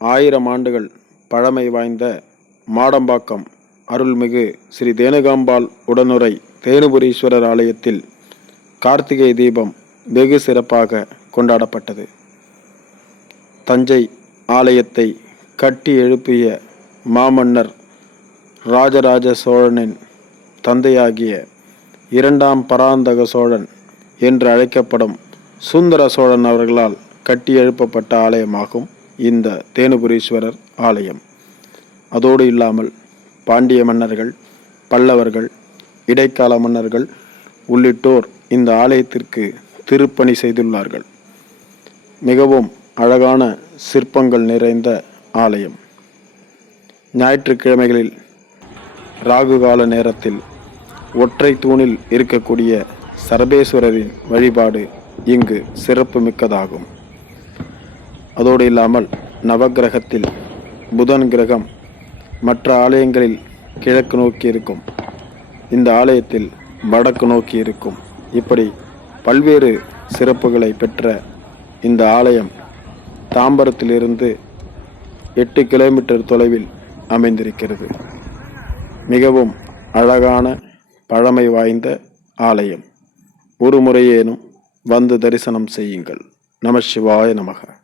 ஆயிரம் ஆண்டுகள் பழமை வாய்ந்த மாடம்பாக்கம் அருள்மிகு ஸ்ரீ தேனுகாம்பாள் உடனுரை தேனுபுரீஸ்வரர் ஆலயத்தில் கார்த்திகை தீபம் வெகு சிறப்பாக கொண்டாடப்பட்டது. தஞ்சை ஆலயத்தை கட்டி எழுப்பிய மாமன்னர் ராஜராஜ சோழனின் தந்தையாகிய இரண்டாம் பராந்தக சோழன் என்று அழைக்கப்படும் சுந்தர சோழன் அவர்களால் கட்டி எழுப்பப்பட்ட ஆலயமாகும். இந்த தேனுபுரீஸ்வரர் ஆலயம். அதோடு இல்லாமல் பாண்டிய மன்னர்கள் பல்லவர்கள் இடைக்கால மன்னர்கள் உள்ளிட்டோர் இந்த ஆலயத்திற்கு திருப்பணி செய்துள்ளார்கள். மிகவும் அழகான சிற்பங்கள் நிறைந்த ஆலயம். ஞாயிற்றுக்கிழமைகளில் ராகு கால நேரத்தில் ஒற்றை தூணில் இருக்கக்கூடிய சரபேஸ்வரரின் வழிபாடு இங்கு சிறப்பு மிக்கதாகும் அதோடு இல்லாமல் நவக்கிரகத்தில் புதன் கிரகம் மற்ற ஆலயங்களில் கிழக்கு நோக்கி இருக்கும். இந்த ஆலயத்தில் வடக்கு நோக்கி இருக்கும். இப்படி பல்வேறு சிறப்புகளை பெற்ற இந்த ஆலயம் தாம்பரத்திலிருந்து எட்டு கிலோமீட்டர் தொலைவில் அமைந்திருக்கிறது. மிகவும் அழகான பழமை வாய்ந்த ஆலயம். ஒரு முறையேனும் வந்து தரிசனம் செய்யுங்கள். நம சிவாய நமக.